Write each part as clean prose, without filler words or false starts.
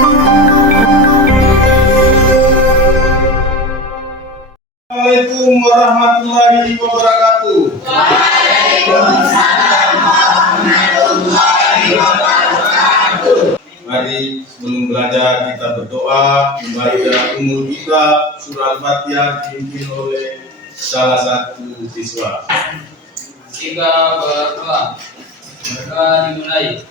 Assalamualaikum warahmatullahi wabarakatuh. Waalaikumsalam warahmatullahi wabarakatuh. Mari sebelum belajar kita berdoa membaca Ummul Kitab surah Al-Fatihah dipimpin oleh salah satu siswa. Kita berdoa. Berdoa dimulai.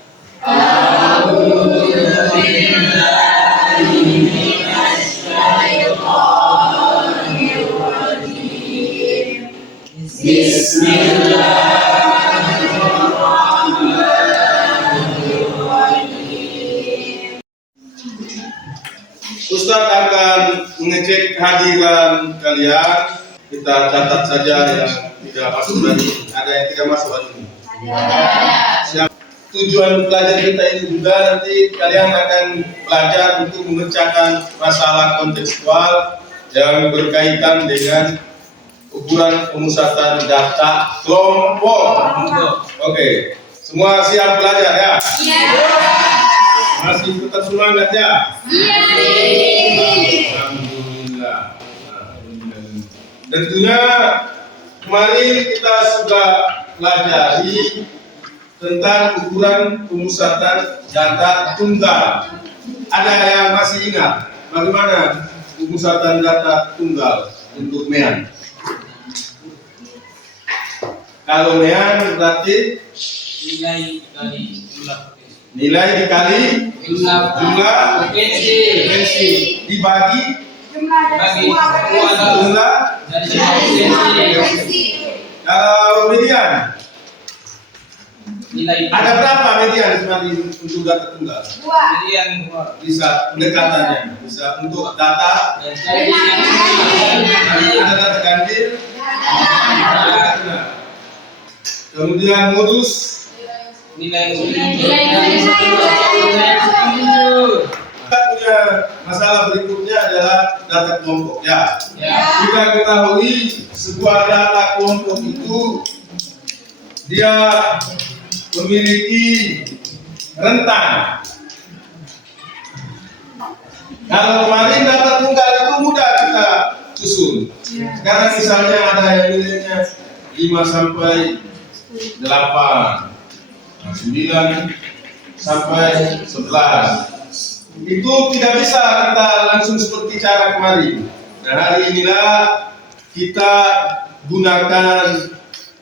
Ustadz akan mengecek kehadiran kalian. Kita catat saja yang tidak masuk tadi. Ada yang tidak masuk hari ini? Siap. Tujuan belajar kita ini juga nanti kalian akan belajar untuk memecahkan masalah kontekstual yang berkaitan dengan ukuran pemusatan data kelompok. Oke, semua siap belajar ya? Iya. Masih tetap semangat ya? Iya. Alhamdulillah. Tentunya kemarin kita sudah pelajari tentang ukuran pemusatan data tunggal. Ada yang masih ingat bagaimana pemusatan data tunggal untuk MEAN? Kalau MEAN berarti nilai dikali jumlah provinsi dibagi jumlah provinsi. Kalau median ada berapa median kemarin untuk data tunggal? Bisa pendekatannya, bisa untuk data ada data ganjil, kemudian modus. Kita punya masalah berikutnya adalah data kelompok ya. Kita ketahui sebuah data kelompok itu dia memiliki rentang. Kalau kemarin data tunggal itu mudah kita susun. Sekarang misalnya ada yang nilainya 5 sampai 8, 9 sampai 11. Itu tidak bisa kita langsung seperti cara kemarin. Nah, hari inilah kita gunakan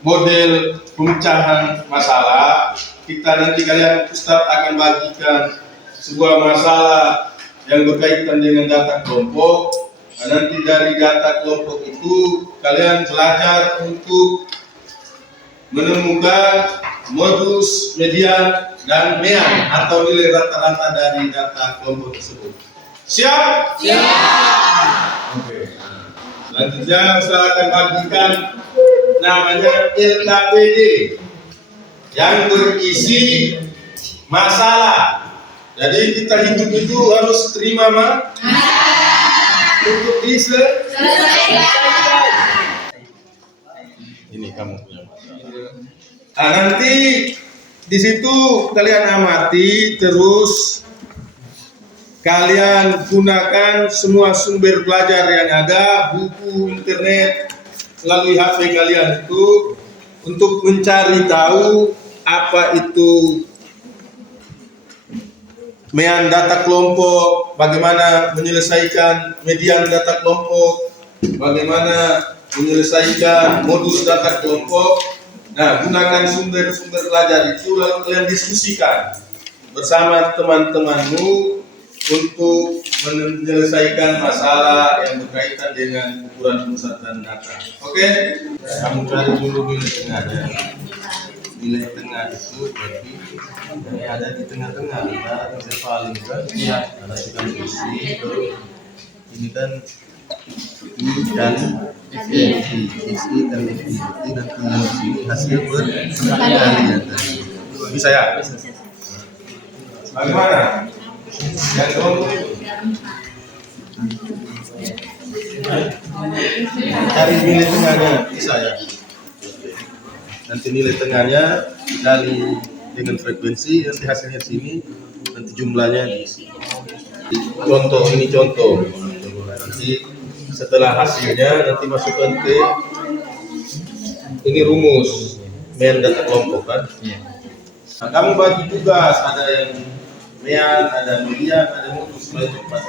model pemecahan masalah. Kita nanti kalian Ustadz akan bagikan sebuah masalah yang berkaitan dengan data kelompok. Nah, nanti dari data kelompok itu kalian belajar untuk menemukan modus, median, dan MEAN atau nilai rata-rata dari data kelompok tersebut. Siap? Siap. Oke. Selanjutnya saya akan bagikan namanya LKPD yang berisi masalah. Jadi kita hidup itu harus terima untuk diselesaikan. Ini kamu punya masalah. Nah, nanti di situ kalian amati terus. Kalian gunakan semua sumber belajar yang ada, buku, internet, melalui HP kalian itu untuk mencari tahu apa itu MEAN data kelompok, bagaimana menyelesaikan median data kelompok, bagaimana menyelesaikan modus data kelompok. Nah, gunakan sumber-sumber belajar itu lalu kalian diskusikan bersama teman-temanmu untuk menyelesaikan masalah yang berkaitan dengan ukuran pemusatan data. Oke? Kamu cari dulu nilai tengahnya. Nilai tengah itu berarti ada di tengah-tengah antara interval ini kan? Iya. Ada sisi ini kan I dan FI dan FI nanti sini hasil perkalian. Bisa ya? Bagaimana? Yang cari nilai tengahnya bisa ya. Nanti nilai tengahnya dikali dengan frekuensi, nanti hasilnya sini, nanti jumlahnya diisi. Contoh, ini contoh. Nanti setelah hasilnya nanti masukkan ke ini rumus main data kelompok kan. Nah, kamu bagi tugas, ada yang mean, ada median, ada modus, supaya cepat.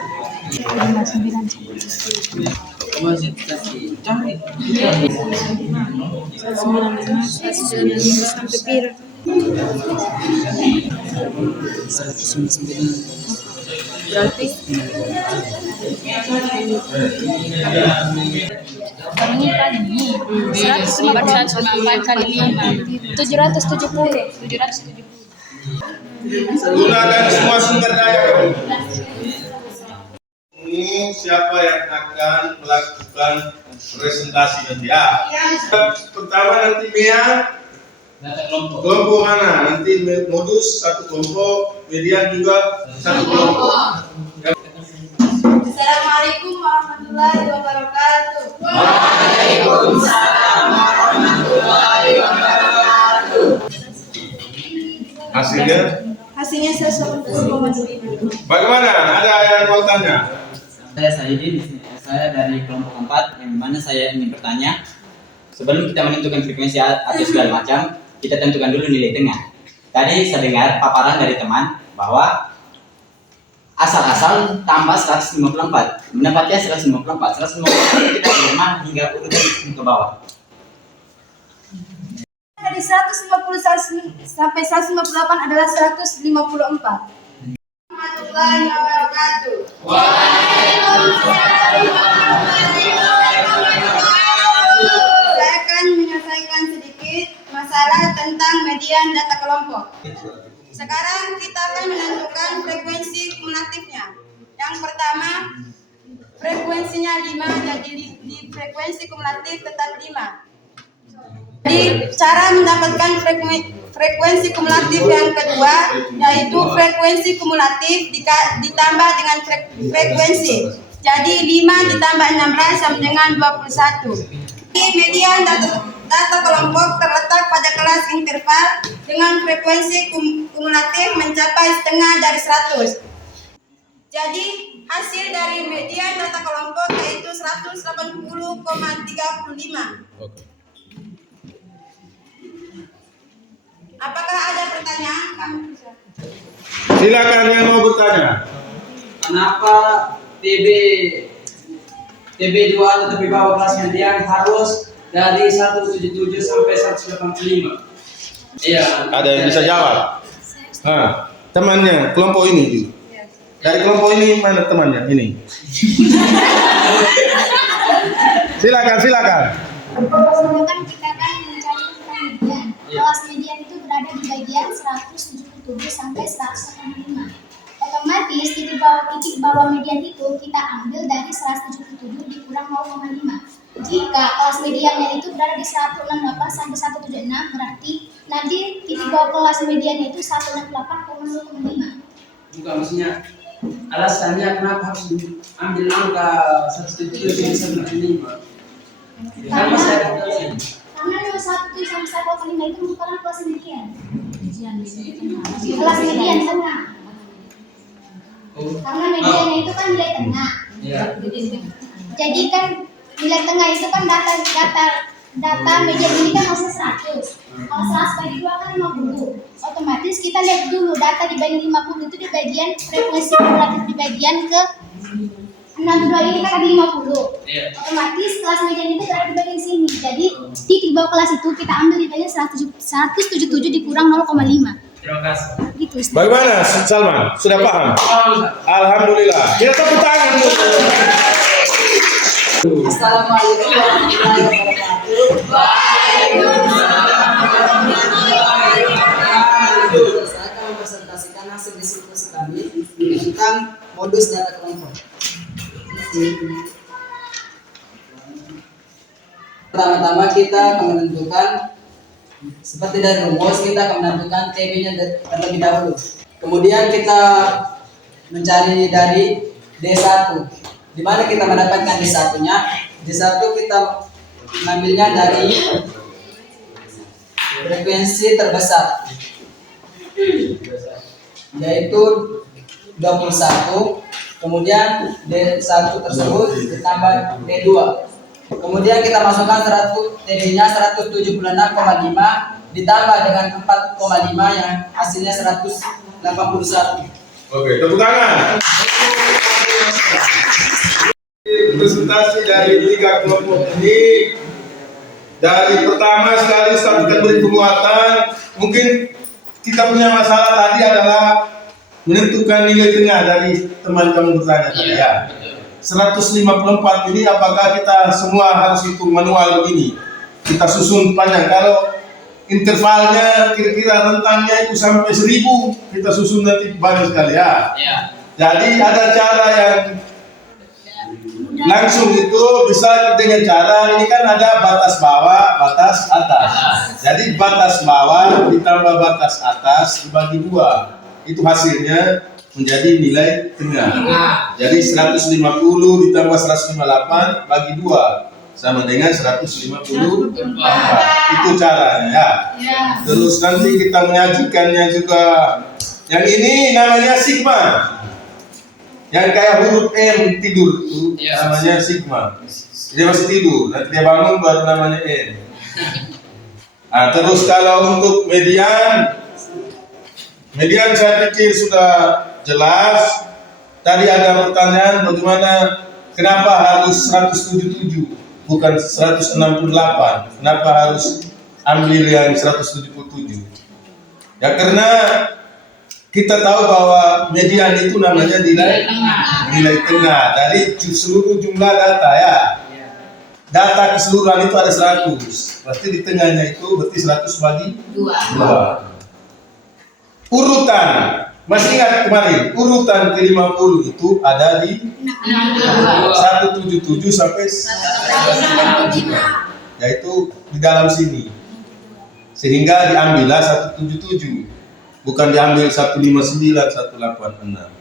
Berarti Ini kan ini 154 kali 5 770. Gunakan semua sumber daya. Ini siapa yang akan melakukan presentasi nanti? Ya. Pertama nanti mean Data kelompok. kelompok mana? Nanti modus satu kelompok, median juga satu kelompok. Assalamualaikum warahmatullahi wabarakatuh. Hasilnya Hasilnya 1,25. bagaimana? Ada yang mau tanya? Saya Saidi, saya dari kelompok 4 yang mana saya ingin bertanya. Sebelum kita menentukan frekuensi atau segala macam, kita tentukan dulu nilai tengah. Tadi saya dengar paparan dari teman bahwa asal-asal tambah 154, mendapatnya 154 kita terima hingga urutan ke bawah. Dari 150 sampai 158 adalah 154. Warahmatullahi wabarakatuh. Saya akan menyelesaikan sedikit masalah tentang median data kelompok. Sekarang kita akan menentukan frekuensi kumulatifnya. Yang pertama, frekuensinya 5, jadi di frekuensi kumulatif tetap 5. Jadi cara mendapatkan frekuensi kumulatif yang kedua yaitu frekuensi kumulatif ditambah dengan frekuensi. Jadi 5 ditambah 16 sama dengan 21. Median data kelompok terletak pada kelas interval dengan frekuensi kumulatif mencapai setengah dari 100. Jadi hasil dari median data kelompok yaitu 180,35. Apakah ada pertanyaan? Kami bisa. Silakan yang mau bertanya. Kenapa TB2 atau TB bawah kelas median harus dari 177 sampai 185? Iya. Ada yang bisa jawab? Ah, temannya kelompok ini. Dari kelompok ini mana temannya? Ini. Silakan. Sedangkan kita kan mencari median. Kelas median itu berada di bagian 177 sampai 185. Otomatis titik bawah median itu kita ambil dari 177 dikurang 0,5. Jika kelas mediannya itu berada di 168 sampai 176, berarti nanti titik bawah kelas mediannya itu 168,0,5. Bukan, maksudnya alasannya kenapa harus ambil angka 177 sampai 185? Kan masih ada alasannya. Karena 1 sampai 185 itu merupakan kelas median. Kelas median tengah. Karena mediannya itu kan nilai tengah. Iya. Jadi kan nilai tengah itu kan data median ini kan masih 100. Kalau 100 bagi 2 kan 50. Otomatis kita lihat dulu data dibanding 50 itu di bagian frekuensi kumulatif di bagian ke 62 ini kan ada 50. Iya. Otomatis kelas median itu berada di bagian sini. Jadi titik bawah kelas itu kita ambil di bagian 177 dikurang 0,5. Terima kasih. Gitu. Ustaz. Bagaimana Salman? Sudah paham? Alhamdulillah. Kita tepuk tangan dulu. Assalamualaikum warahmatullahi wabarakatuh. Saya akan mempresentasikan hasil diskusi kami tentang modus data kelompok. Pertama-tama kita akan menentukan, seperti dari rumus, kita akan menentukan TB-nya terlebih dahulu. Kemudian kita mencari dari D1. Di mana kita mendapatkan D1-nya? D1 kita mengambilnya dari frekuensi terbesar, yaitu 21, kemudian D1 tersebut ditambah D2. Kemudian kita masukkan TB-nya 176,5 ditambah dengan 4,5 yang hasilnya 181. Oke, tepuk tangan. Presentasi dari 3 kelompok ini, dari pertama sekali sampaikan beri penguatan. Mungkin kita punya masalah tadi adalah menentukan nilai tengah dari teman kamu bertanya tadi ya. 154 ini apakah kita semua harus hitung manual begini? Kita susun panjang. Kalau intervalnya kira-kira rentangnya itu sampai 1000, kita susun nanti banyak sekali ya. Jadi ada cara yang langsung itu bisa dengan cara ini kan ada batas bawah, batas atas. Jadi batas bawah ditambah batas atas dibagi 2. Itu hasilnya menjadi nilai tengah. Jadi 150 ditambah 158 bagi 2 sama dengan 154. Itu caranya ya. Terus nanti kita menyajikannya juga. Yang ini namanya sigma. Yang kayak huruf M tidur itu namanya sigma. Dia masih tidur, nanti dia bangun baru namanya N. Nah, terus kalau untuk median saya pikir sudah jelas. Tadi ada pertanyaan bagaimana, kenapa harus 177 bukan 168? Kenapa harus ambil yang 177? Ya karena kita tahu bahwa median itu namanya nilai tengah dari seluruh jumlah data ya. Data keseluruhan itu ada 100. Berarti di tengahnya itu berarti 100 bagi 2. Urutan, masih ingat kemarin, urutan ke-50 itu ada di 177 sampai 155, yaitu di dalam sini. Sehingga diambillah 177, bukan diambil 159, 186.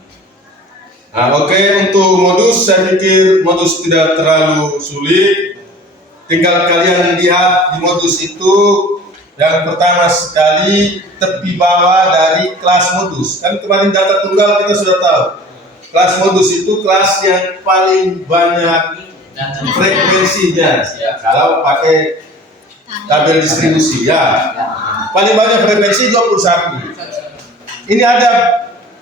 Nah, oke, untuk modus saya pikir modus tidak terlalu sulit. Tinggal kalian lihat di modus itu. Yang pertama sekali tepi bawah dari kelas modus. Kan kemarin data tunggal kita sudah tahu. Kelas modus itu kelas yang paling banyak frekuensinya. Kalau pakai tabel distribusi ya. Paling banyak frekuensi 21. Ini ada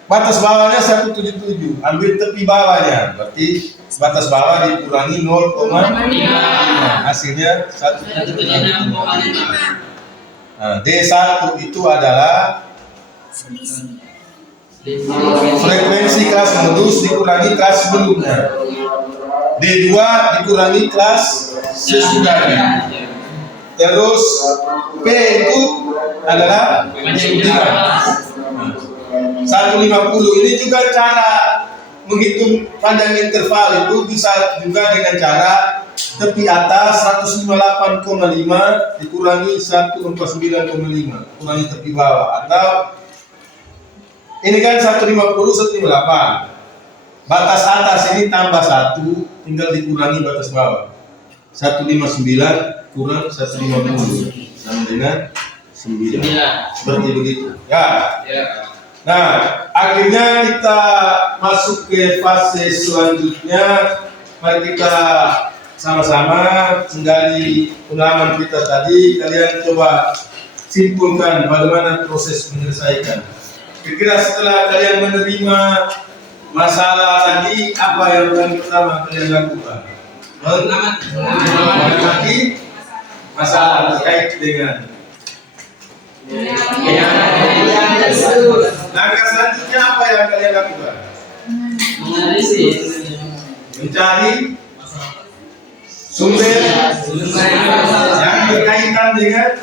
batas bawahnya 177. Ambil tepi bawahnya. Berarti batas bawah dikurangi 0,5. Hasilnya 1,5. Nah, D1 itu adalah frekuensi kelas modus dikurangi kelas sebelumnya. D2 dikurangi kelas sesudahnya. Terus P itu adalah 150. Ini juga cara menghitung panjang interval itu bisa juga dengan cara tepi atas 158,5 dikurangi 149,5 kurangi tepi bawah, atau ini kan 150 158, batas atas ini tambah 1 tinggal dikurangi batas bawah, 159 kurang 150 sama dengan 9, seperti begitu ya. Nah, akhirnya kita masuk ke fase selanjutnya. Mari kita sama-sama menggali pengalaman kita tadi. Kalian coba simpulkan bagaimana proses menyelesaikan. Kira-kira setelah kalian menerima masalah tadi, apa yang pertama kalian lakukan? Mengamati masalah terkait dengan langkah selanjutnya apa yang kalian lakukan? Menganalisis, mencari sumber yang berkaitan dengan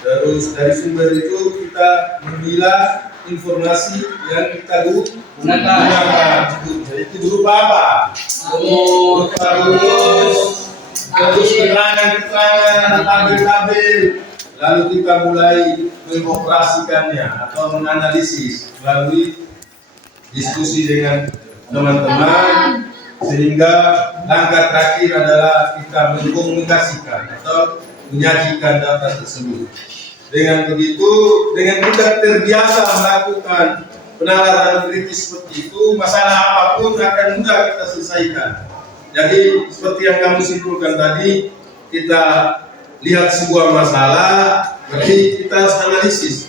terus dari sumber itu kita memilah informasi yang kita gunakan. Jadi itu berupa apa? Berupa rumus, terus keterangan-keterangan, tabel-tabel, lalu kita mulai mengoperasikannya atau menganalisis melalui diskusi dengan teman-teman, sehingga langkah terakhir adalah kita mengkomunikasikan atau menyajikan data tersebut. Dengan begitu, dengan kita terbiasa melakukan penalaran kritis seperti itu, masalah apapun akan mudah kita selesaikan. Jadi seperti yang kamu simpulkan tadi, kita lihat sebuah masalah, berarti kita harus analisis.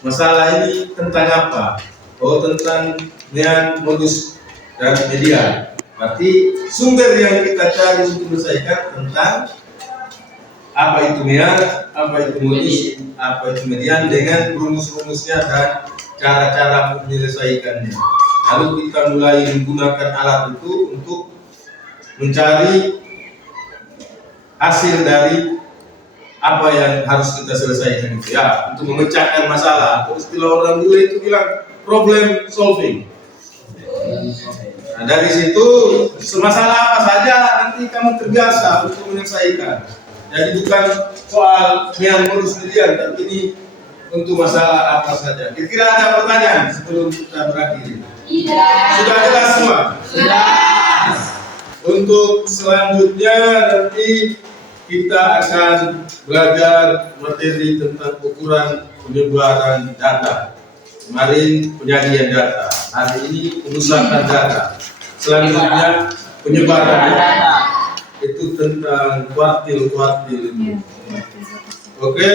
Masalah ini tentang apa? Oh, tentang niat, modus, dan media. Berarti sumber yang kita cari untuk menyelesaikan tentang apa itu niat, apa itu modus, apa itu median, dengan rumus-rumusnya dan cara-cara menyelesaikannya. Lalu kita mulai menggunakan alat itu untuk mencari hasil dari apa yang harus kita selesaikan itu, ya, untuk memecahkan masalah. Atau istilah orang dulu itu bilang problem solving. Nah, dari situ masalah apa saja nanti kamu terbiasa untuk menyelesaikan. Jadi bukan soal yang modus median, tapi ini untuk masalah apa saja. Kira-kira ada pertanyaan sebelum kita berakhir? Sudah jelas semua? Jelas. Untuk selanjutnya nanti kita akan belajar materi tentang ukuran penyebaran data. Kemarin penyajian data, hari ini pemusatan data. Selanjutnya penyebaran data. Itu tentang kuartil-kuartil. Oke,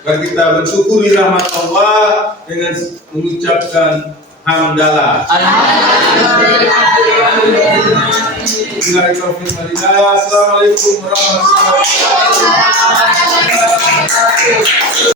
mari kita bersyukuri rahmat Allah dengan mengucapkan hamdalah. Assalamualaikum warahmatullahi wabarakatuh.